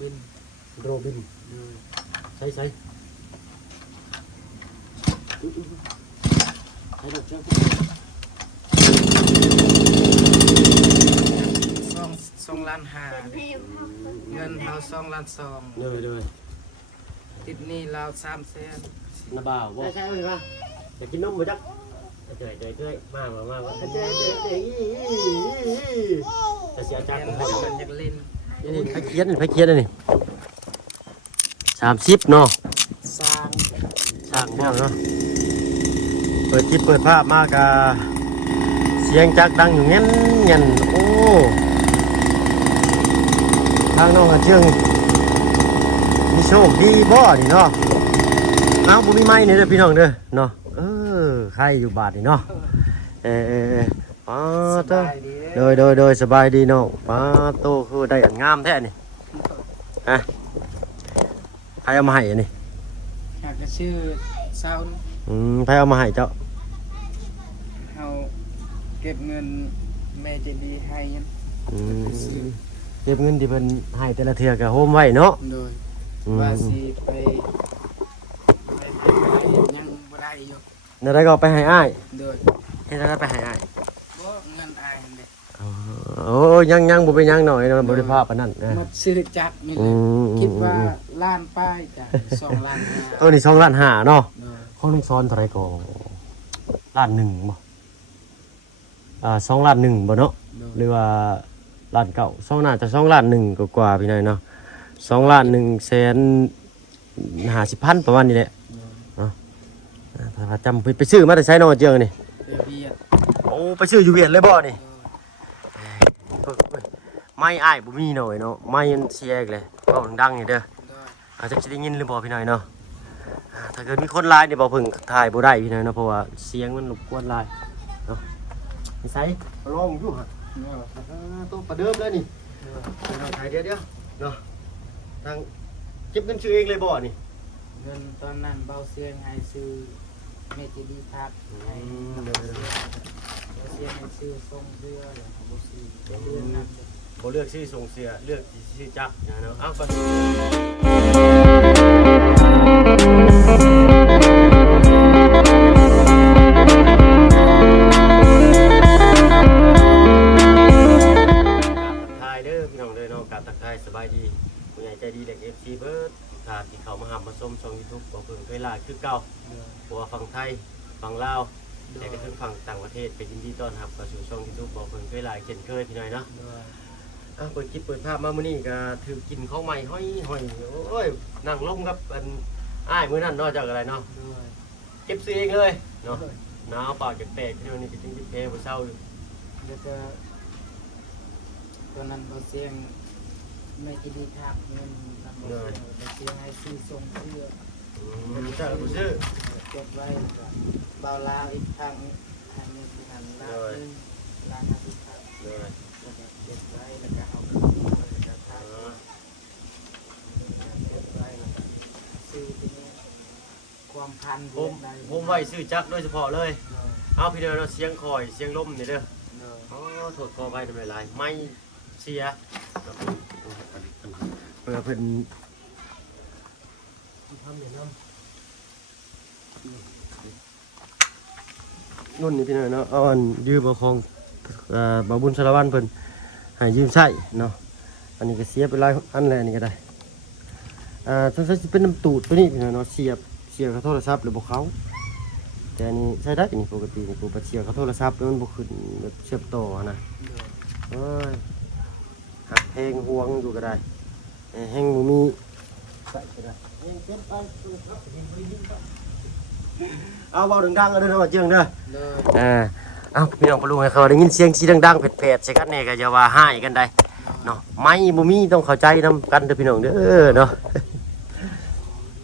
บินโรบินใส่ใส่ดอกเจ้า2,500,000เงินเรา2,200,000เลยติดหนี้เรา300,000นาบ่าวบ่ใช่ไหมวะอยากกินนมบ่จักเจ๋ยมากเจ๋ยจะเสียจักของพ่อ มันอยากเล่นนี่ไผเคียนนี่30เนาะสร้างบ่เนาะเปิดคลิปเปิดภาพมากะเสียงจักดังอยู่เงี้ยโอ้ทางน้องเชียงมีโชคดีบ่นี่เนาะน้ำบุมีไม้เนี่ยเด้อพี่น้องเด้อเนาะใครอยู่บาทนี่เนาะป้าโตโดยสบายดีเนาะป้าโตคือได้อันงามแท้นี่ฮะใครเอามาให้อันนี้อยากจะชื่อเศร้าใครเอามาให้เจ้าเอาเก็บเงินแม่จะดีให้ยันเก็บเงินที่เพิ่นให้แต่ละเทื่อก็โฮมไว้เนาะโดยว่าสิไปยังบ่ได้อยู่นั่นได้ก็ไปให้อ้ายโดยเฮ็ดได้ไปให้อ้ายบ่เงินอ้ายนั่นเด้โอ้ยังบ่เป็นยังหน่อยเนาะบ่ได้ภาพปานนั้นหมดซื้อจักนี่แหละคิดว่าล้านป้ายจ้ะ2 ล้านตัวนี้2.5 ล้านเนาะของลุงซ้อนเท่าไหร่ก็ล้านหนึ่งบ่2.1 ล้านบ่เนาะหรือว่าล้านเก้า2น่าจะ2.1 ล้านกว่าพี่น้อยเนาะ2,150,000ประมาณนี้แหละเนาะถ้าจำไปซื้อมาแต่ใช้เนาะเจียงนี่โอ้ไปซื้ออยู่เวียดเลยบ่นี่ไม่อ้ายบ่มีหน่อยเนาะไม่มันเสียอีกเลยเว้าดังๆนี่เด้ออาจจะได้ยินหรือบ่พี่น้อยเนาะถ้าเกิดมีคนหลายนี่บ่เพิ่งถ่ายบ่ได้พี่น้อยเนาะเพราะว่าเสียงมันรบกวนหลายเนาะนิสัยลองอยู่ฮะตัวประเดิมเลยนี่ถ่ายเดี๋ยวเนาะทางเก็บเงินซื้อเองเลยบ่นี่เงินตอนนั้นเบาเสียงให้ซื้อเมจิดีพัดให้เบาเสียงให้ซื้อทรงเรือแล้วบ่ซื้อเดือนนั้นบ่เลือกชื่อส่งเสียเลือกชื่อจักนะเนาะก่อนถ่ายเด้อพี่น้องเด้อเนาะการทักทายสบายดีผู้ใหญ่ใจดีเด็ก FC เบิร์ดถ้าที่เขามาหามาชมช่อง YouTube บ่เพิ่งเคยลาคือเก่าบ่ว่าฝั่งไทยฝั่งลาวแต่ก็ถึงฝั่งต่างประเทศไปยินดีต้อนรับเข้าสู่ช่อง YouTube บ่เพิ่งเคยลาเช่นเคยพี่น้อยเนาะเปิดคลิปเปิดภาพมามื้อนี้ก็ถือกินของใหม่ห้อยโอ้ยนั่งลงกับอันอ้ายมื้อนั้นเนาะจากอะไรเนาะเก็บซื้อเองเลยเนาะหนาวปากแตกๆพี่น้องนี่ก็จึงสิเพบ่เศร้าอยู่แล้วก็ตอนนั้นเบาเสียงเมจิดีพัดเงินเสียงให้ซื้อทรงเสื้อใช่บ่ซื้อเก็บไว้เบาลาวอีกทางให้มีผู้หันลาวลาวอีกทางแล้วก็เก็บไว้แล้วก็เอาไปแล้วก็เก็บไว้แล้วก็ซื้อที่นี่ความพันผมไว้ซื้อจักโดยเฉพาะเลยเอาพี่เด้อเนาะเสียงคอยเสียงลมนี่เด้อโทษขอไว้ทำหลายไม่เสียเพื่อเพิ่นทำอย่างนั้นนุ่นนี่พี่น้อยเนาะเอาอันยืมเอาของบ่าวบุญสารวัตรเพิ่นให้ยืมใช้เนาะอันนี้ก็เสียไปหลายอันแล้วอันนี้ก็ได้สงสัยสิเป็นน้ำตูดตัวนี้พี่น้อยเนาะเสียบกับโทรศัพท์หรือบ่เขาแต่อันนี้ใช้ได้นี่ปกตินี่กูไปเสียบกับโทรศัพท์แล้วมันบ่ขึ้นแบบเชื่อมต่อนะโอ้ยหักเพลงห่วงอยู่ก็ได้แห้งบ่มีใส่ก็ได้แห้งเก็บไปเอาเบาดังๆเอาเด้อเนาะเจียงเด้อเอาพี่น้องปลุงให้เขาได้ยินเสียงดังๆเผ็ดๆใส่กันแน่ก็อย่าว่าหายกันได้เนาะไม่บ่มีต้องเข้าใจนำกันเด้อพี่น้องเด้อเนาะ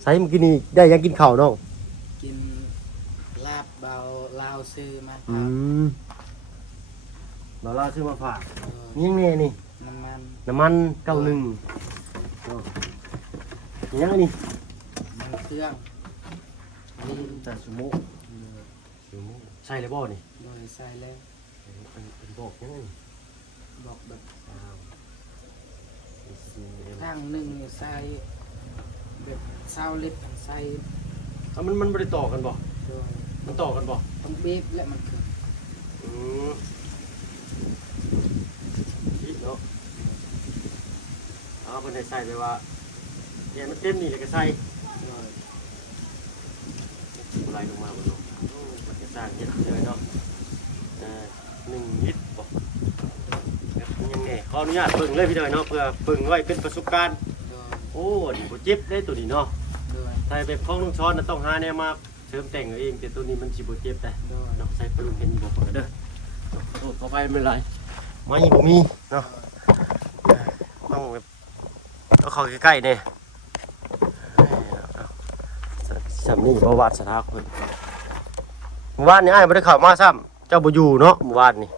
ใส่เมื่อกี้นี่ได้ยังกินข้าวน้องกินลาบเบาลาวซื้อมาเบาลาวซื้อมาฝากยังแน่นี่น้ำมัน91ยังนี่มันเครื่องแต่สมุใส่เลยบ่นี่ใส่แล้วเป็นบอกยังไงบอกแบบ ทางหนึ่งใส่แบบ20 ลิตรใส่ มันบ่ได้ต่อกันบ่ โดย มันต่อกันบ่ ต้องบีบและมันขึ้น อืมอีกเนาะเพิ่นให้ใส่ไปว่าเนี่ยมันเต็มนี่แล้วก็ใส่ โดย ไหลลงมาบ่เนาะโอ้มันจะสร้างเฮ็ดเลยเนาะ1 ลิตรบ่ยังไงขออนุญาตเบิ่งเลยพี่น้อยเนาะเพื่อเบิ่งไว้เป็นประสบการณ์ โดย โอ้นี่บ่เจ็บได้ตัวนี้เนาะ โดย ถ้าแบบของลุงช้อนน่ะต้องหาแนวมาเสริมแต่งเอาเองแต่ตัวนี้มันสิบ่เจ็บได้ โดย เนาะใส่ปรุงเป็นบ่พอเด้อขอโทษขอไปไม่เป็นไรไม่บ่มีเนาะต้องแบบเอาเข้าใกล้ๆเนี่ยสำนี่บ่วาสนาคนหมู่บ้านนี่อ้ายบ่ได้เข้ามาซ้ำเจ้าบ่อยู่เนาะหมู่บ้านนี่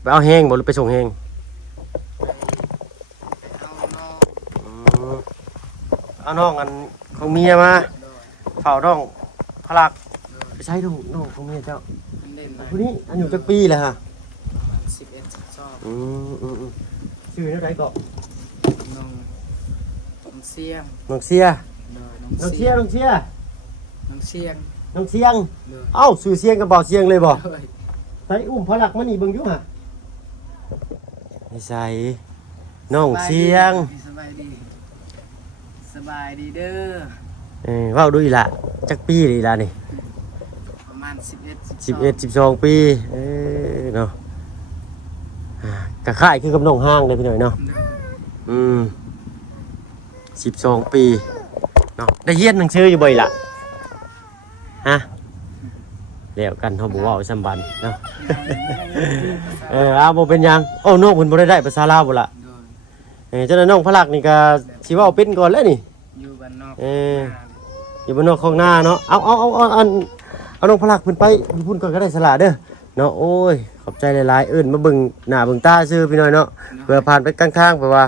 ไปเอาแห้งบ่หรือไปส่งแห้ง เอานอก เอาน้องอันของเมียมา โดย เฝ้าน้องพลัก โดย ไปใช้ดูน้องของเมียเจ้า มันเล่นหน่อย ผู้นี้อันอยู่จักปีแล้วฮะ ประมาณ11 12 ชื่อเท่าไหร่ก็ น้องเสียง น้องเสีย โดย น้องเสียน้องเสีย น้องเสียง น้องเสียง โดย เอ้าสื่อเสียงกับเบาเสียงเลยบ่ โดย ใส่อุ้มพลักมานี่เบิ่งอยู่ฮะไม่ใส่น้องเสียง สบายดีสบายดีเด้อ เว้าดูอีหล่ะจักปีอีหล่ะนี่ ประมาณ11 11 12ปีเนาะกะค่ายคือกับน้องห้างเลยพี่หน่อยเนาะ12 ปีเนาะได้เรียนหนังสืออยู่บ่อีหล่ะฮะแล้วกันเฮาบ่เว้าซ้ำบันเนาะ บ่เป็นหยังโอ้น้องเพิ่นบ่ได้ภาษาลาวบ่ล่ะ โดย เจ้าน้องพลักนี่ก็สิเว้าเป็นก่อนแล้วนี่ อยู่บ้านนอก อยู่บนนอกของหน้าเนาะเอาน้องพลักเพิ่นไปพุ่นก่อนก็ได้สละเด้อเนาะโอ้ยขอบใจหลายๆมาเบิ่งหน้าเบิ่งตาซื่อพี่น้อยเนาะเพื่อผ่านไปข้างๆเพราะว่า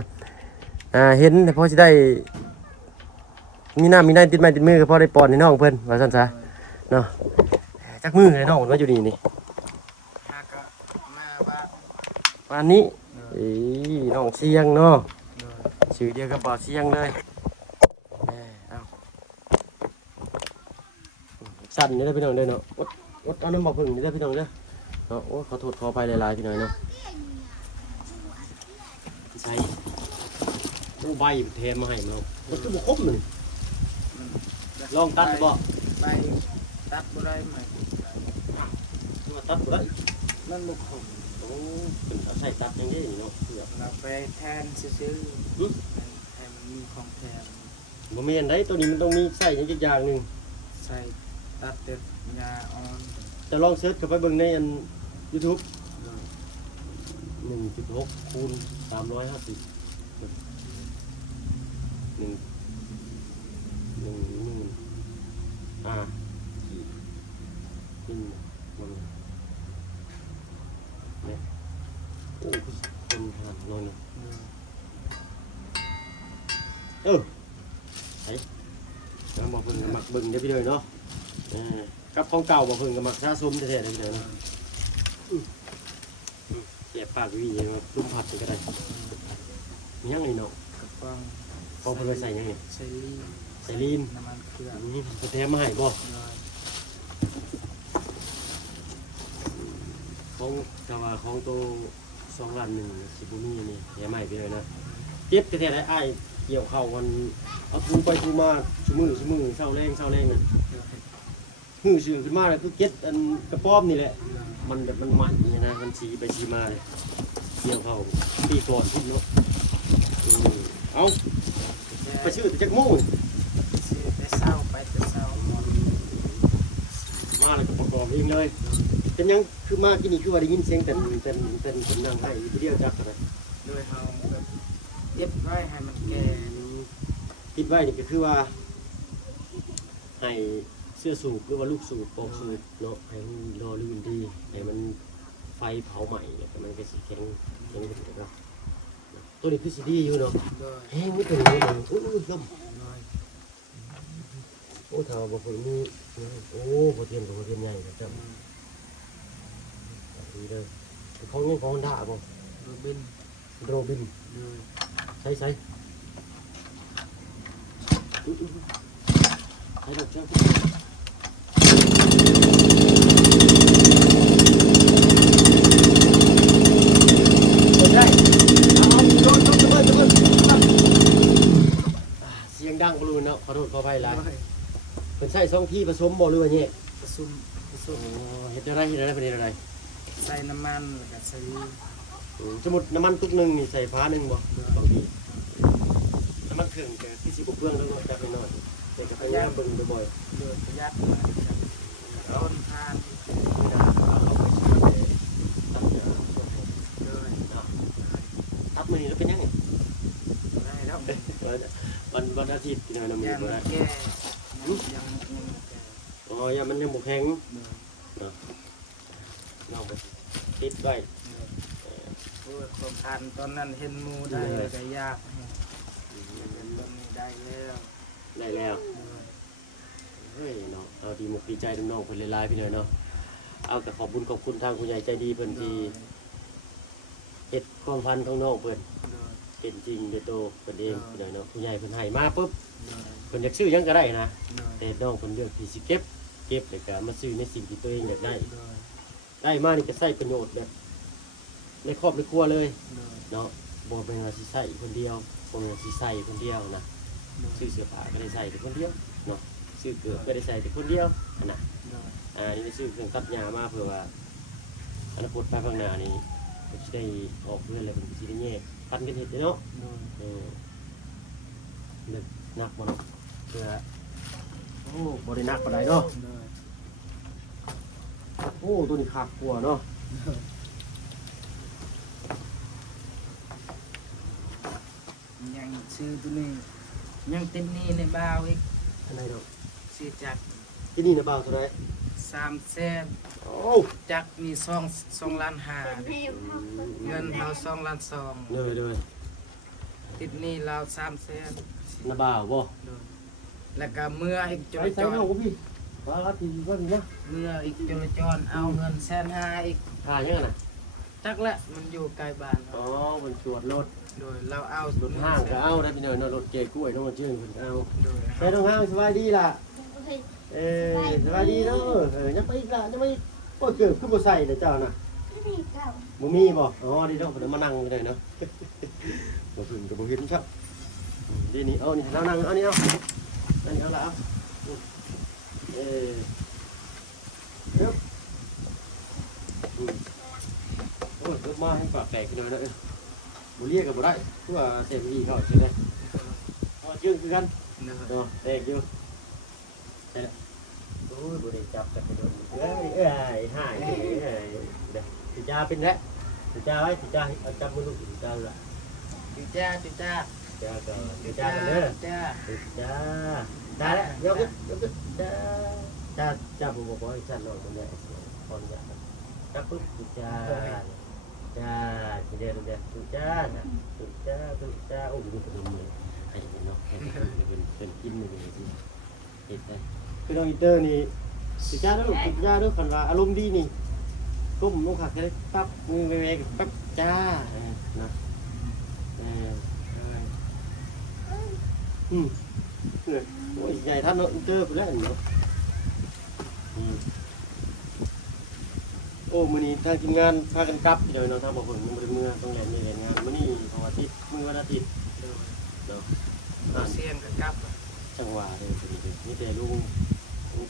เห็นพอสิได้มีหน้ามีได้ติดไม้ติดมือก็พอได้ป้อนให้น้องเพิ่นว่าซั่นซะเนาะจักมือให้น้องเพิ่นว่าอยู่นี่ หากก็มาบ้าน วันนี้น้องเสียงเนาะ โดย ชื่อเดียวกับบ่อเสียงเลยเอาสั่นนี่ได้พี่น้องเด้อเนาะอดเอาน้ำบ่อพึ่งนี่ได้พี่น้องเด้อเนาะโอ้ขอโทษขอไปหลายๆพี่น้อยเนาะใส่ตู้ใบแทนมาให้มันเนาะมันจะบ่ครบมันลองตัดบ่ ไปตัดบ่ได้ไหม ตัดบ่ได้ มันบ่ครบ โอ้เป็นใส่ตัดอย่างนี้เนาะเพื่อ เราไปแทนซื้อๆให้มันมีของแทน บ่แม่นได้ตัวนี้มันต้องมีใส่อย่างนึง ใส่ตัดเต็ดยาอ่อน จะลองเสิร์ชเข้าไปเบิ่งในอัน YouTube โดย 1.6 คูณ 350 หนึ่งเนี่ยโอ้คนทานน้อยนะไอ้แล้วบอกเพิ่งกับมักเบิ่งได้พี่เลยเนาะกับของเก่าบอกเพิ่งกับมักสะสมแท้ๆเลยพี่เลยเนาะเจ็บปากวิ่งยังลุ่มผัดก็ได้ยังไงเนาะ กระป๋อง พอเพิ่งไปใส่ยังไง ใส่ลีน ใส่ลีน น้ำมันเกลือ นี่แถมมาให้บ่ โดย ของกาวาของตัว2 ล้าน1สิบ่มีนี่แถมให้ไปเลยนะเจ็บแท้ๆได้อ้ายเกี่ยวเข้าวันเอาทูไปทูมาชั่วมือเช้าแรงนะหื้อชื่อขึ้นมาเลยคือเก็ดอันกระป้อมนี่แหละมันแบบมันมันนี่นะมันสีไปสีมาเลยเกี่ยวเข้าปีก่อนพุ่นเนาะเอาไปชื่อแต่จักโมง ซื้อแต่เช้าไปแต่เช้าหมด มาแล้วก็ประกอบเองเลยเป็นยังคือมากินนี่คือว่าได้ยินเสียงแต่คนนั่งให้ผู้เดียวจักอะไร โดยเฮาแบบเย็บไว้ให้มันแก่ คิดไว้นี่ก็คือว่าให้เสื้อสูบหรือว่าลูกสูบปอกสูบเนาะให้มันรอลื่นดีให้มันไฟเผาใหม่เนี่ยมันก็สิแข็งขึ้นเนาะตัวนี้คือสิดีอยู่เนาะ โดย แห้งไม่เป็นเลยอุ้ยลม โดย โอ้ถ้าบอกคนนี้โอ้พอเทียนกับพอเทียนใหญ่นะจ๊ะดีเลยของนี่ของด่าบ่ โดยบิน บ โรบิน โดย ใช้ใช้ใช้ดอกเจ้าได้เอาโดนจะเบิ้ลเสียงดังบอลูนเนาะขอโทษขออภัยหลายเป็นใช่2ที่ผสมบ่หรือว่าเนี่ย ผสม เฮ็ดอะไรเป็นอะไร ใส่น้ำมันแล้วก็ใส่ สมมุติน้ำมันตุกนึงนี่ใส่ฟ้านึงบ่บางทีน้ำมันเครื่องแกที่สิบเครื่องแล้วเนาะจับไปหน่อยแต่ก็พยายามเบิ่งบ่อย โดยประหยัดต้นทาน ตัดเนื้อ โดย ตัดมือนี่แล้วเป็นยังไง ได้แล้ว วันอาทิตย์ที่ไหนน้ำมือ ยัง บ่ได้ แก่ยังแก่ อ๋อยามันยังบ่แข็งเนาะเราไปติดไว้ โอ้ยความทานตอนนั้นเห็นหมูได้เลยก็ยากตอนนี้ได้แล้ว ได้แล้วเฮ้ยเนาะเอาดีมุกดีใจน้องๆเพิ่นหลายๆพี่น้อยเนาะเอาแต่ขอบคุณทางผู้ใหญ่ใจดีเพิ่นที่เฮ็ดความฝันของน้องเพิ่นเป็นจริงเป็นโตเพิ่นเองพี่น้อยเนาะผู้ใหญ่เพิ่นให้มาปุ๊บเพิ่นอยากซื้อหยังก็ได้นะแต่น้องเพิ่นเลือกที่สิเก็บแล้วก็มาซื้อในสิ่งที่ตัวเองอยากได้มานี่ก็ใช้ประโยชน์แบบในครอบในครัวเลยเนาะบ่เป็นว่าสิใช้คนเดียวบ่เป็นว่าสิใช้คนเดียวนะซื้อเสื้อผ้าก็ได้ใส่แต่คนเดียวเนาะซื้อเกลือก็ได้ใส่แต่คนเดียวนะนี่ได้ซื้อเครื่องตัดหญ้ามาเพื่อว่าอนาคตไปข้างหน้านี่ก็สิได้ออกเพื่อนอะไรเป็นสิได้แยกปันกันเฮ็ดเนาะเลิกหนักบ่เนาะเพื่อโอ้บ่ได้หนักปานใดเนาะโอ้ตัวนี้คักกว่าเนาะ ยังซื้อตัวนี้ยังติดหนี้ในบ้าวอีก อันไหนเนาะ ซื้อจักร ที่นี่นะบ่าวเท่าไหร่ 300,000 โอ้ จักรมี2 ล้าน5เงินเรา2 ล้าน เลย 2ติดหนี้เรา300,000 นะบ่าวบ่ แล้วก็เมื่ออีกจ ไป ร ใส่ จร เนาะพี่ว่าทีว่าดีนะ เมื่ออีกจรจรเอาเงิน150,000อีก ถ่ายยังไงนะ จักละมันอยู่ไกลบ้าน อ๋อมันชวดรถ โดยเราเอา รถห้างก็เอาได้พี่น้อยเนาะรถเก๋กล้วยน้องมาชื่นเพิ่นเอา โดย แต่น้องห้างสบายดีล่ะสบายดีเนาะยังไปอีกล่ะยังไม่โอ้เกือบคือบ่ใส่เด้อเจ้าน่ะบ่มีบ่อ๋อดีเนาะเพิ่นมานั่งอยู่ได้เนาะบ่ถึงก็บ่เห็นครับดีนี่เอานี่เรานั่งเอานี่เอาอันนี้เอาละเอาเดี๋ยวโอ้ยเกิดมาให้ปากแตกพี่น้อยเนาะบ่เรียกก็บ่ได้คือว่าเต็มที่เขาใช่ไหมเพราะยืนคือกัน โดย เนาะแตกอยู่ใช่แล้วโอ้ยบ่ได้จับกันไปโดนหายเดี๋ยวสิจ้าเป็นแล้วสิจ้าไว้สิจ้าเอาจับมือลูกสิจ้าละ จุจ้าจุจ้า จ้าก็สิจ้ากันเด้อ จ้า สิจ้าได้แล้วยกขึ้นจ้าบ่บ่ให้ฉันนอนตรงนี้พอเนี่ยจับปึ๊บสิจ้าสิเดี๋ยวสิจ้าโอ้ยมันก็เป็นมือให้เป็นเนาะให้เป็นกินมือสิเฮ็ดได้คือน้องอินเตอร์นี่สิจ้าเด้อลูกสิจ้าเด้อคันว่าอารมณ์ดีนี่ก้มลงขาแค่ปั๊บมือแม่ๆปั๊บจ้านะโอ้ยใหญ่ท่านเนาะอินเตอร์ไปแล้วเนาะโอ้มื้อนี้ทางทีมงานพากันกลับเดี๋ยวเนาะทางบ่เพิ่นยังบ่ได้มื้อต้องแล่นนี่แล่นงานมื้อนี้ของอาทิตย์มื้อวันอาทิตย์ โดย เนาะ เราเสียงกับกับ จังหวะเลยนี่แต่ลุง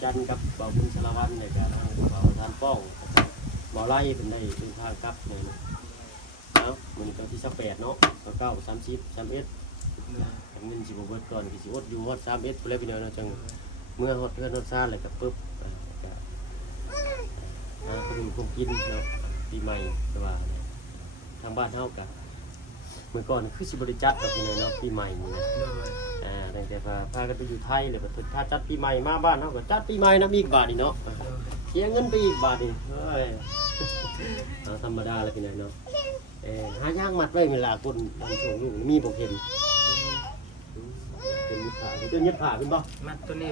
จันกับบ่าวบุญสารวัตรเนี่ยก็ทางบ่าวทานป้องบ่าวไล่เป็นได้เดินทางกลับเลยเนาะเอามื้อนี้ก็ที่28เนาะ29 30 31เงินสิบ่เบิดก่อนสิอดอยู่ฮอด31พุ่นแล้วพี่น้องเนาะจังเมื่อฮอดเฮือนฮอดซ่านแล้วก็ปึ๊บก็มีคงกินเนาะปีใหม่แต่ว่าทางบ้านเฮาก็เมื่อก่อนคือสิบ่ได้จัดกับพี่น้องเนาะปีใหม่นี่นะ โดย ตั้งแต่พากันไปอยู่ไทยเลยถ้าจัดปีใหม่มาบ้านเขาก็จัดปีใหม่นะมีอีกบาทนี่เนาะเสียเงินไปอีกบาทนี่เฮ้ยธรรมดาเลยพี่น้อยเนาะหาย่างมัดไว้เวลาคนทำส่งลูกมีบอกเห็นเป็นยิบผ่าเป็นยิบผ่าเป็นบ่ มัดตัวนี้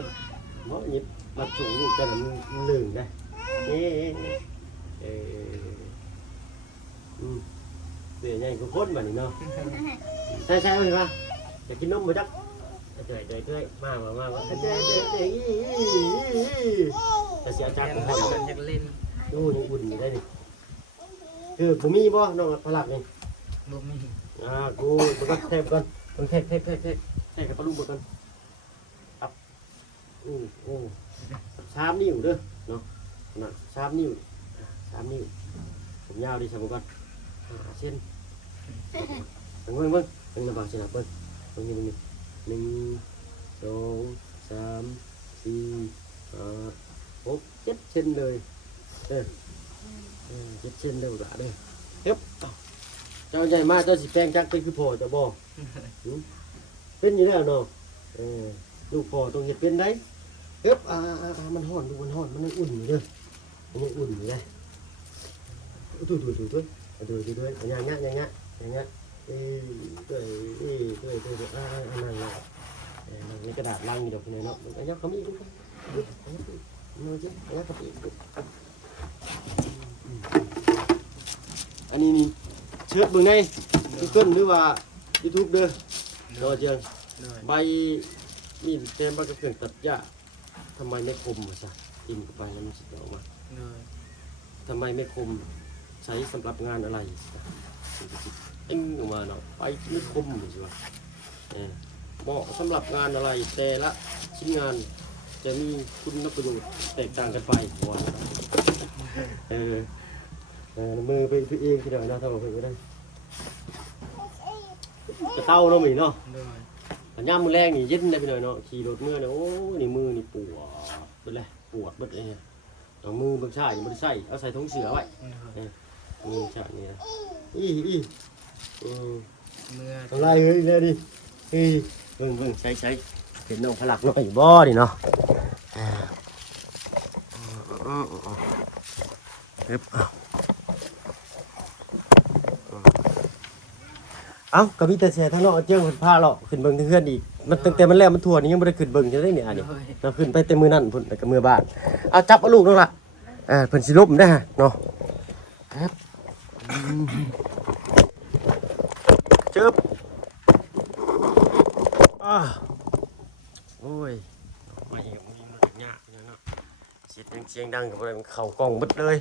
เพราะยิบมัดส่งลูกแต่มันลื่นได้นี่ เดี๋ยวใหญ่กว่าคนแบบนี้เนาะใช่ใช่ไหมวะอยากกินนมบ่จักเจ๋ยมาเจ๋ยจะเสียจักของ ให้ เขา มันอยากเล่น ดูยังอุ่นอยู่ได้ดิคือผมมีบ่น้องพลักนี่ บ่มี กูมันก็แทบก่อนมันแทบกับปลาลูกก่อนครับ3 นิ้วเด้อเนาะนั่น3 นิ้ว3 นิ้วผมยาวดิสมมุติก่อน5 เส้นเบิ่งระบาดสินะเบิ่งนี่1 2 3 4 5 6 7 เส้นเลย7 เส้นเด้อละเด้อเฮ้ยเจ้าใหญ่มากเจ้าสิแปลงจักเป็นคือพ่อเจ้าบ่เป็นอยู่แล้วเนาะลูกพ่อต้องเฮ็ดเป็นได้เฮ้ยมันร้อนลูกมันร้อนมันยังอุ่นอยู่เด้อมันยังอุ่นอยู่เลยดูอย่างเงี้ยด้วยนั่งในกระดาษลังอยู่ดอกนี่เนาะอันนี้เขามีดูมือจิ้มอันนี้เขาปีอันนี้นี่เชิดเบิ่งในทุกคนหรือว่า YouTube เด้อรอเจียงใบมีแกมใบกระเพื่อมตัดหญ้าทำไมไม่คมซะกินเข้าไปแล้วมันสิออกมาทำไมไม่คมใช้สำหรับงานอะไรเอ็งออกมาเนาะไปไม่คมเลยสิวะเหมาะสำหรับงานอะไรแต่ละชิ้นงานจะมีคุณประโยชน์แตกต่างกันไปก่อนมือไปเองที่เดียวนะทำไปก็ได้จะเต้าเนาะมีเนาะอันย่ามมือแรงนี่ยึดได้ไปหน่อยเนาะขี่รถเมื่อเนี่ยโอ้นี่มือนี่ปวดเป็นไรปวดเบิดเลยเอามือบางชาอย่างบางใส่เอาใส่ถุงเสือไว้มือชานี่นะอะไรเฮ้ยเลยดิเบิ่งใช้เห็นน้องพลักน้อยบ่ดิเนาะเอ้าก็มีแต่เสียทั้งนอกเจ้าคนพาเราขึ้นเบิ่งเพื่อนอีกมันตั้งแต่มันแล้วมันทั่วนี่ยังไม่ได้ขึ้นเบิ่งจะได้เนี่ยอันนี้เราขึ้นไปเต็มมือนั่นพุ่นกับมือบ้านเอาจับเอาลูกน้องละเพิ่นสิลบได้ฮะเนาะครับจึ๊บโอ้ยไม่มีมันยากเนาะเสียงดังกับอะไรมันเข่ากล้องบึดเลย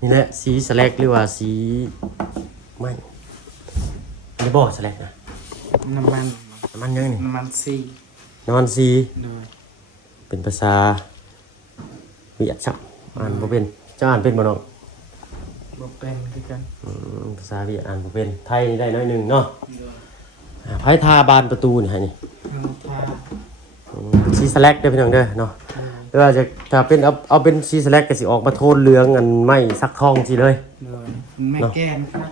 นี่แหละสีสแลกหรือว่าสีไม่บ่สแลกนะน้ำมันยังนี่น้ำมันซีเป็นภาษาเวียดชักอ่านบ่เป็นจะอ่านเป็นบ่น้องบ่เป็นคือกันภาษาเวียดอ่านบ่เป็นไทยได้น้อยหนึ่งเนาะไพ่ทาบานประตูนี่ให้นี่สีสแลกเด้อพี่น้องเด้อเนาะหรือว่าจะเป็นเอาเป็นสีสแลกก็สิออกมาโทนเหลืองอันไม้สักทองสิเลยไม่แกนครับ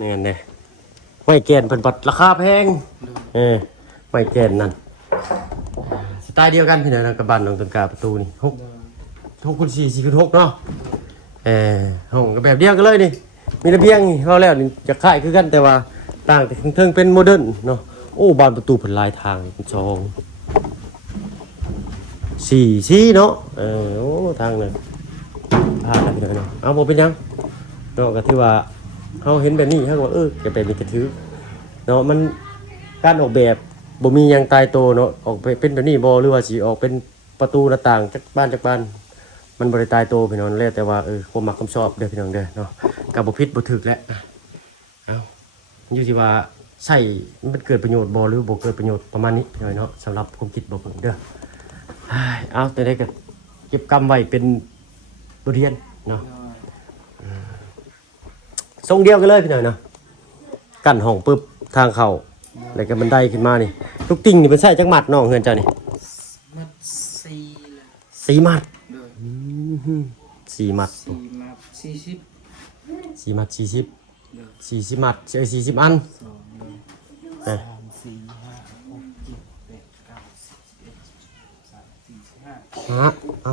นี่นเด้ไม่แกนเพิ่นปัดราคาแพงไม่แกนนั่นสไตล์เดียวกันพี่น้องกับบ้านน้องต้นกาประตูนี่6x4 4x6เนาะห้องก็แบบเดียวกันเลยนี่มีระเบียงนี่เฮาแล้วนี่จะคล้ายคือกันแต่ว่าต่างแต่เทิงเป็นโมเดิร์นเนาะโอ้บานประตูเพิ่นลายทางเป็นช่อง4เนาะโอ้ทางเลยพากันไปเนาะเอาบ่เป็นหยังเนาะก็ถือว่าเฮาเห็นแบบนี้เฮาก็ว่าก็แบบนี้ก็ถือเนาะมันการออกแบบบ่มีหยังตายตัวเนาะออกไปเป็นแบบนี้บ่หรือว่าสิออกเป็นประตูหน้าต่างจักบ้านมันบ่ได้ตายตัวพี่น้องแล้วแต่ว่าความมักความชอบเด้อพี่น้องเด้อเนาะก็บ่ผิดบ่ถูกแล้วเอาอยู่ที่ว่าใส่มันเกิดประโยชน์บ่หรือบ่เกิดประโยชน์ประมาณนี้เนาะสำหรับความคิดบ่ผมเด้อเอาแต่ได้ก็เก็บกำไว้เป็นบทเรียนเนาะทรงเดียวกันเลยพี่หน่อยเนาะกั้นห้องปึ๊บทางเข้าแล้วก็บันไดขึ้นมานี่ลูกติ่งนี่เป็นใส่จักหมัดน้องเฮือนเจ้านี่มัด4มัด4มัด40มัด40มัด40อันเอา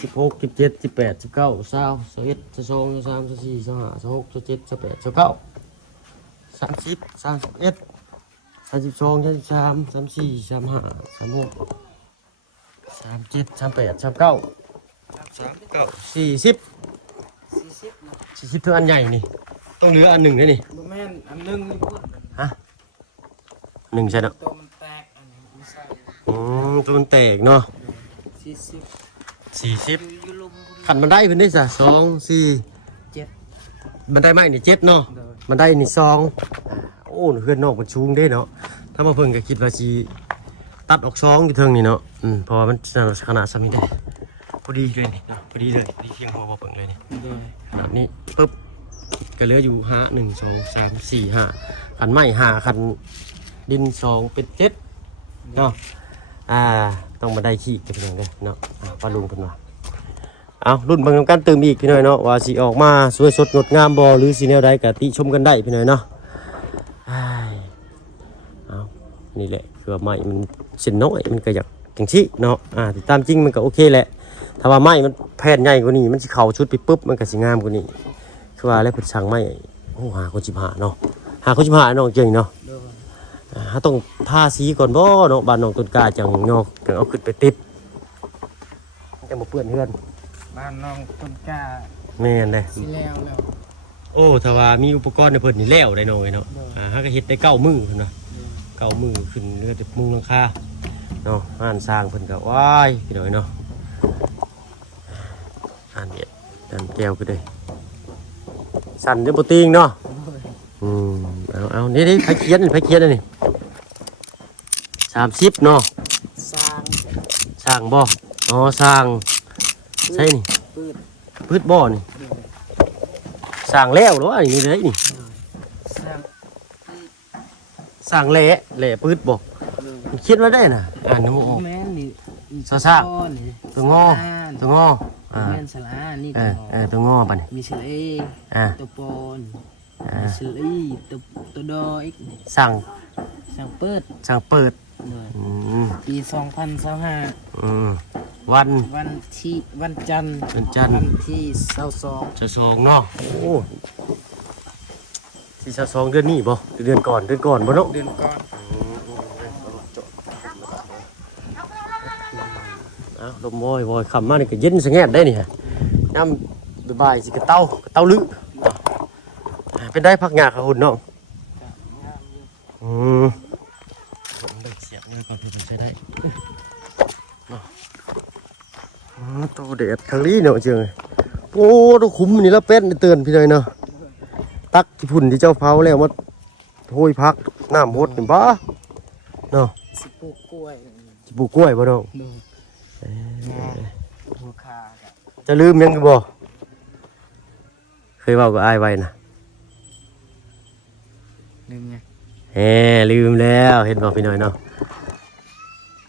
16 17 18 19 20 21 22 23 24 25 26 27 28 29 30 31 32 33 34 35 36 37 38 39 40 สิคิดถึงอันใหญ่นี่ต้องเหลืออันหนึ่งเลยนี่ บ่แม่นอันนึงนี่พุ่น ฮะหนึ่งใช่เนาะ ตัวมันแตกอันนี้ไม่ใช่ ตัวมันแตกเนาะ 40 40 อยู่ลุมพุ่น ขันบันไดเพิ่นได้จ้ะ2 เจ็ด 4บันไดไม้นี่7เนาะ โดย บันไดนี่2โอ้เฮือนนอกมันสูงเด้เนาะถ้ามาเพิ่นก็คิดว่าสิตัดออก2อยู่เทิงนี่เนาะเพราะว่ามันขนาดซ้ำนี่เด้พอดีเลยนี่เนาะพอดีเลยพอดีเพียงพอบ่เพิ่งเลยนี่ โดย ขนาดนี้ปึ๊บก็เหลืออยู่5 1 2 3 4 5ขันไม้5ขันดิน2เป็น7เนาะต้องมาได้ขี้กันพี่น้องเด้อเนาะปลาลุงเพิ่นว่าเอารุ่นเบิ่งนำกันเติมอีกพี่น้อยเนาะว่าสิออกมาสวยสดงดงามบ่หรือสิแนวใดก็ติชมกันได้พี่น้อยเนาะเอานี่แหละคือว่าไม้มันเส้นน้อยมันก็อยากจังซี่เนาะติดตามจริงมันก็โอเคแหละถ้าว่าไม้มันแผ่นใหญ่กว่านี้มันสิเข้าชุดไปปุ๊บมันก็สิงามกว่านี้คือว่าแล้วเพิ่นสั่งไม้โอ้5 คน15เนาะ5 คน15น้องเจ๋งเนาะ โดย ต้องทาสีก่อนบ่เนาะบ้านน้องต้นกล้าจังเนาะจังเอาขึ้นไปติดจังบ่เปื้อนเฮือน บ้านน้องต้นกล้า แม่นเด้ สิแล้ว โอ้ถ้าว่ามีอุปกรณ์ในเพิ่นนี่แล้วได้น้องเอ้ยเนาะเฮาก็เฮ็ดได้9มื้อพุ่นน่ะ9มื้อขึ้นเรือแต่มุงหลังคาเนาะงานสร้างเพิ่นก็ว้ายพี่น้อยเนาะอันนี้อันแก้วคือเด้สั่นจนบ่ติงเนาะ โดย เอานี่ไผเขียนอันนี่30เนาะ สร้าง สร้างบ่อ๋อสร้างใช่นี่ ปืด พืชบ่อนี่ โดย สร้างแล้วหรือว่าอย่างนี้เลยนี่ สร้าง สร้างแหล่พืชบ่ โดย คิดว่าได้น่ะอ่านน้ำออก แม่นนี่ ซ่า นี่ ตัวงอตัวงอ แม่นสลานี่ ตัวงอป่ะนี่ มีสลี อ่า ตัวปน อ่า มีสลีตัวดออีก สั่ง สั่งเปิด สั่งเปิด เลย อืม ปี2025 อืมวัน วันจันทร์ วันจันทร์ วันที่22 จะสองเนาะโอ้ที่จะสองเดือนนี้บ่เดือนก่อนบ่เนาะ เดือนก่อน อ้าวลมวอยคำมานี่ก็เย็นสะแงดได้นี่ฮะน้ำบ่ายๆสิกระเต้าลึเป็นได้พักหญ้าครับคุณน้องได้เสียบเลยก่อนเพื่อใช้ได้เนาะตัวเด็ดทางนี้เนาะเจียงโอ้ตัวคุ้มนี่แล้วเป็ดเตือนพี่เลยเนาะตักที่พุ่นที่เจ้าเผาแล้วมาโห้ยพักน้ำหดเห็นปะเนาะ สิปลูกกล้วย จะปลูกกล้วยบ่น้อง ดูหัวคาครับ จะลืมยังบ่เคยเว้ากับอ้ายไว้นะ ลืมไง ลืมแล้วเห็นบอกพี่หน่อยเนาะ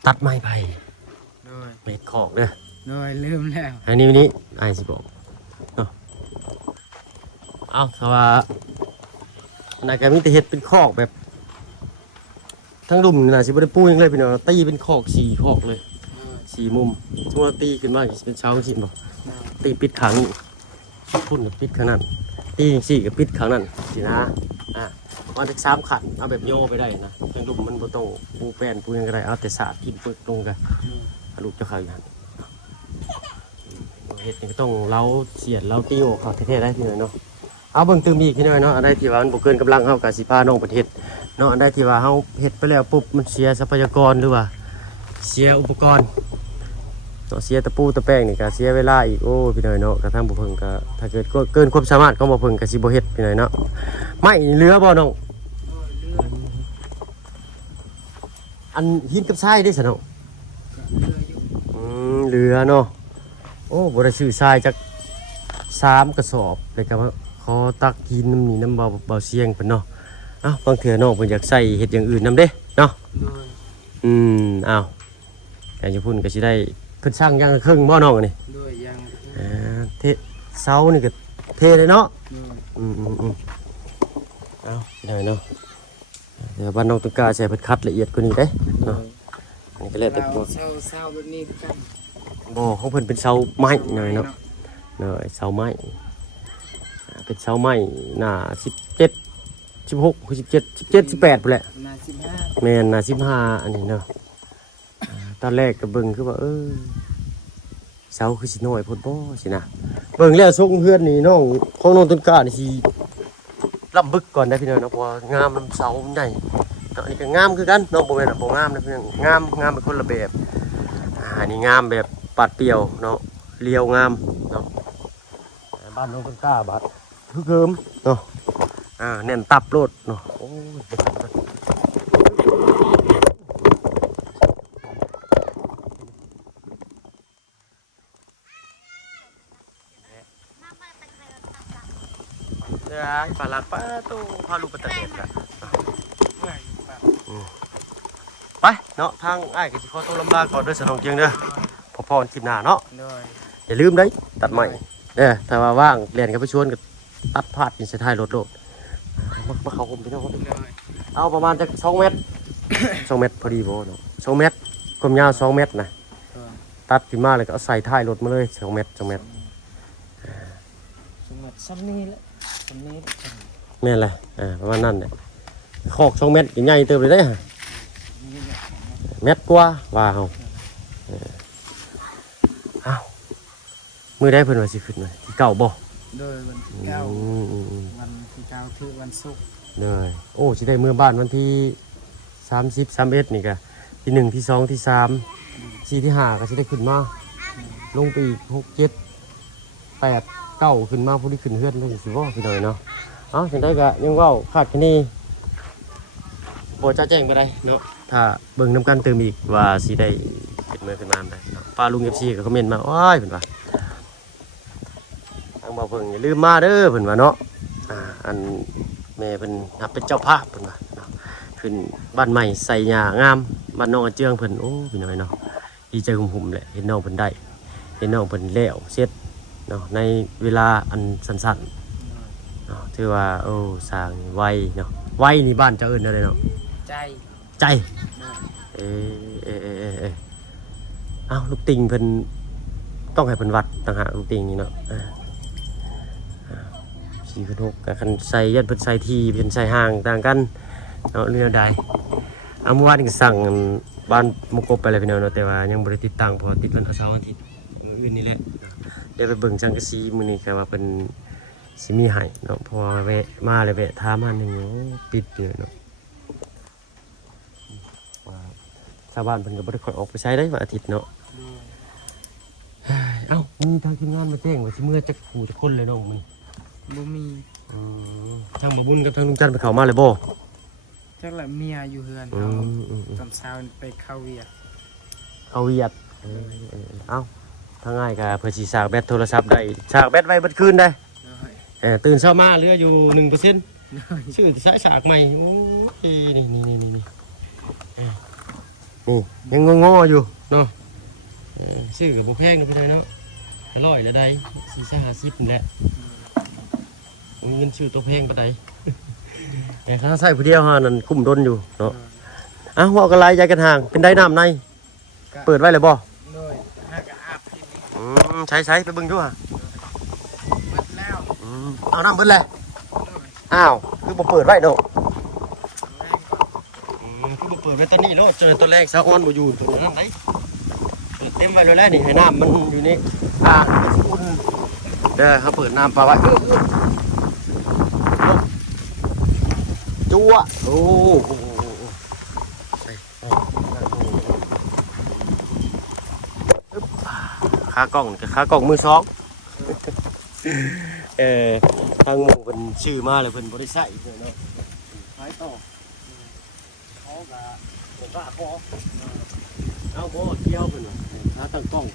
ตัดไม้ไป โดย เม็ดขอกเด้อ โดยลืมแล้ว อันนี้ไอ้สิบอกเนาะเอาถ้าว่าน่าจะมีแต่เห็ดเป็นขอกแบบ ทั้งดุมนี่น่าสิบ่ได้ปูหยังเลยพี่น้องตีเป็นขอก4ขอกเลย4มุมสมมุติว่าตีขึ้นมาสิเป็นเช้าสิบ่ตีปิดขังพุ่นกับปิดข้างนั้นตีจังซี่กับปิดข้างนั้นสินะวันที่3ขันเอาแบบโยไปได้นะทั้งดุมมันบ่ต้องปูแป้นปูหยังก็ได้เอาแต่สาดกินปึกลงกันลูกเจ้าข้าวอย่างนั้นเห็ดนี่ก็ต้องเล้าเสียดเล้าตีโอเขาเท่ๆได้พี่น้อยเนาะเอาเบิ่งตื่มอีกพี่น้อยเนาะอันใดที่ว่ามันบ่เกินกำลังเฮาก็สิพาน้องไปเฮ็ดเนาะอันใดที่ว่าเฮาเฮ็ดไปแล้วปุ๊บมันเสียทรัพยากรหรือว่าเสียอุปกรณ์เนาะเสียตะปูตะแป้งนี่ก็เสียเวลาอีกโอ้พี่น้อยเนาะกระทั่งบ่เพิ่งก็ถ้าเกิดเกินความสามารถของบ่เพิ่งก็สิบ่เฮ็ดพี่น้อยเนาะไม่เหลือบ่น้องอันหินกับทรายได้ซะเนาะเหลือเนาะโอ้บ่ได้ซื้อทรายจัก3กระสอบเลยก็ว่าขอตักหินน้ำนี่น้ำเบาเสียงเพิ่นเนาะเอ้าบางเทื่อน้องเพิ่นอยากใส่เฮ็ดอย่างอื่นนํเด้เนาะ โดย อ้าวการจะพูดก็สิได้เพิ่นสร้างอย่างละครึ่งบ่น้องอันนี่ โดยยัง เทเสานี่ก็เทเลยเนาะ โดย เอาไปหน่อยเนาะเดี๋ยวบ้านน้องตุกาใช้เพิ่นคัดละเอียดกว่านี้เด้เนาะอันนี้ก็แล้วแต่ เรา บ่ เศร้าแบบนี้กัน บ่ของเพิ่นเป็นเสาไม้หน่อยเนาะเสาไม้เป็นเสาไม้หน้า17 16คือ17 18พุ่นแหละ นา15 แม่นหน้า15อันนี้เนาะตอนแรกก็เบิ่งคือว่า เสาคือสิน้อยโพดบ่สินะเบิ่งแล้วทรงเฮือนนี่น้องของน้องต้นกล้านี่สิลำบึกก่อนได้พี่น้องเนาะเพราะว่างามน้ำเสามันใหญ่เนาะอันนี้ก็งามคือกันน้องบ่แม่นว่าบ่งามนะพี่น้องงามเป็นคนละแบบอันนี้งามแบบปัดเปรี้ยวเนาะเรียวงามเนาะบ้านน้องต้นกล้าบัดคือเกิมเนาะแน่นตับโลดเนาะโอ้ยปลาลักปลาตู้พาลูกไปตัดเด็ดกันไปเนาะทางไอ้ก็จะขอตัวลำลาก่อนด้วยสนองเจียงเด้อพอคลิปหน้าเนาะอย่าลืมได้ตัดใหม่ถ้าว่าว่างเรียนกันไปชวนกันตัดพาดอินสไตล์รถโลดมาเขาคมพี่น้องเอาประมาณจะ2 เมตร 2 เมตรพอดีโบเนาะ2 เมตรความยาว2 เมตรนะตัดขึ้นมาเลยก็เอาใส่ท้ายรถมาเลย2 เมตร2 เมตรซ้ำนี่แหละซ้ำนี่แม่นเลยประมาณนั้นเนี่ยคอก2 เมตรใหญ่เติมเลยได้ฮะเมตรกว่าว่าเอามือได้เพิ่นว่าสิขึ้นมาที่เก่าบ่โดยวันที่9วันที่9คือวันศุกร์เลยโอ้สิได้เมื่อบ้านวันที่30 31นี่ก็ที่1ที่2ที่3 4ที่5ก็สิได้ขึ้นมาลงไปอีก6 7 8 9ขึ้นมาผู้ที่ขึ้นเฮือนได้สิบ่พี่น้อยเนาะจังได๋ก็ยังเว้าคาดคะเนบ่จะแจ้งบ่ได้เนาะถ้าเบิ่งนํกันเติมอีกว่าสิได้ขึ้นขึ้นมาได้เนาะป้าลุง FC ก็คอมเมนต์มาโอ้ยเพิ่นว่าทางบ่เพิ่งอย่าลืมมาเด้อเพิ่นว่าเนาะอันแม่เพิ่นนับเป็นเจ้าภาพเพิ่นว่าขึ้นบ้านใหม่ใส่หญ้างามบ้านน้องอาเจืองเพิ่นโอ้พี่น้อยเนาะดีใจหุ่มๆแหละเห็นน้องเพิ่นได้เห็นน้องเพิ่นแล้วเสร็จเนาะในเวลาอันสั้นๆเนาะถือว่าโอ้สร้างไวเนาะไวนี่บ้านเจ้าเอิ้นอะไรเนาะใจลูกติงเพิ่นต้องให้เพิ่นวัดต่างหากลูกติงนี่เนาะ4.6กับคันใส่ยัดเพิ่นใส่ทีเพิ่นใส่ห่างต่างกันเนาะเรื่องใดเมื่อวานก็สั่งบ้านมุกบไปแล้วพี่น้องเนาะแต่ว่ายังบ่ได้ติดตั้งเพราะติดวันเสาร์อาทิตย์อื่นนี่แหละเดี๋ยวไปเบิ่งจังกะซีมื้อนี้ก็ว่าเพิ่นสิมีให้เนาะเพราะว่าแวะมาเลยแวะถามหานึงปิดอยู่เนาะว่าชาวบ้านเพิ่นก็บ่ได้ค่อยออกไปใช้ได้วันอาทิตย์เนาะมีทางทีมงานมาแจ้งว่าสิเมื่อจักผู้จักคนเลยน้องมื้อบ่มีทางบ่บุญกับทางลุงจันทร์ไปเข้ามาเลยบ่จักละเมียอยู่เฮือนเฮาตอนเช้าไปเข้าเวียดทางง่ายก็เพื่อสิสร้างแบตโทรศัพท์ได้สร้างแบตไว้เบิดคืนได้ตื่นเช้ามาเหลืออยู่ 1% ชื่อสายสากใหม่โอ้ยนี่ยังงออยู่เนาะชื่อก็บ่แพงเนาะพี่น้องเนาะอร่อยแล้วได้4-50นี่แหละเงินชื่อตัวแพงปานใดแต่ข้าใส่ผู้เดียวฮะนั่นคุ้มดนอยู่เนาะว่ากันไรยายกันห่างเป็นได้น้ำในเปิดไว้เลยบ่ใช้ไปเบิ่งด้วยเอาน้ำเบิ่งเลยคือบ่เปิดไว้เนาะคือบ่เปิดไว้ตอนนี้เนาะจนตัวแรกสะอ้อนบ่อยู่ตัวนั้นไหนเปิดเต็มไว้เลยแล้วนี่ให้น้ำมันอยู่นี่มันอุ่นเขาเปิดน้ำปลาไว้จั่วโอ้ขากล้องมือสองทางหมู่เป็นชื่อมาเลยเป็นบริษัทเนาะขายต่อเขาก็พอเอาพอเที่ยวเป็นถ้าตั้งกล้อง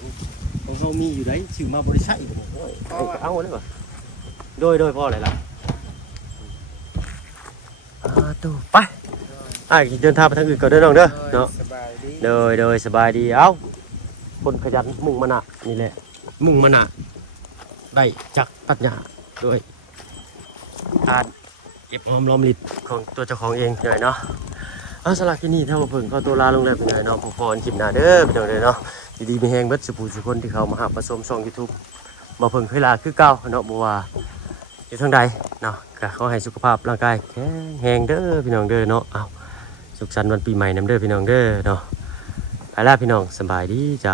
ของเขามีอยู่ไหนชื่อมาบริษัทเอาเลยป่ะโดยพ่ออะไรล่ะตู้ไปเดินทางไปทางอื่นก่อนเด้อน้องเด้อเนาะโดยสบายดีคนขยันมุ่งมั่นนี่แหละมุ่งมั่นได้จักตัดหญ้าด้วยการเก็บหอมรอมริดของตัวเจ้าของเองหน่อยเนาะสลักที่นี่ถ้ามาเพิ่งเข้าตัวลาลงเลยเป็นไงเนาะผู้คนคลิปหน้าเด้อเป็นยังไงเนาะดีๆมีแหงเบิดสุภูสุคนที่เขามาหาผสมช่อง YouTube มาเพิ่งเคยลาคือเก่าเนาะบัวอยู่ทางใดเนาะก็ขอให้สุขภาพร่างกายแข็งแรงเด้อพี่น้องเด้อเนาะสุขสันต์วันปีใหม่นำเด้อพี่น้องเด้อเนาะไปแล้วพี่น้องสบายดีจ้า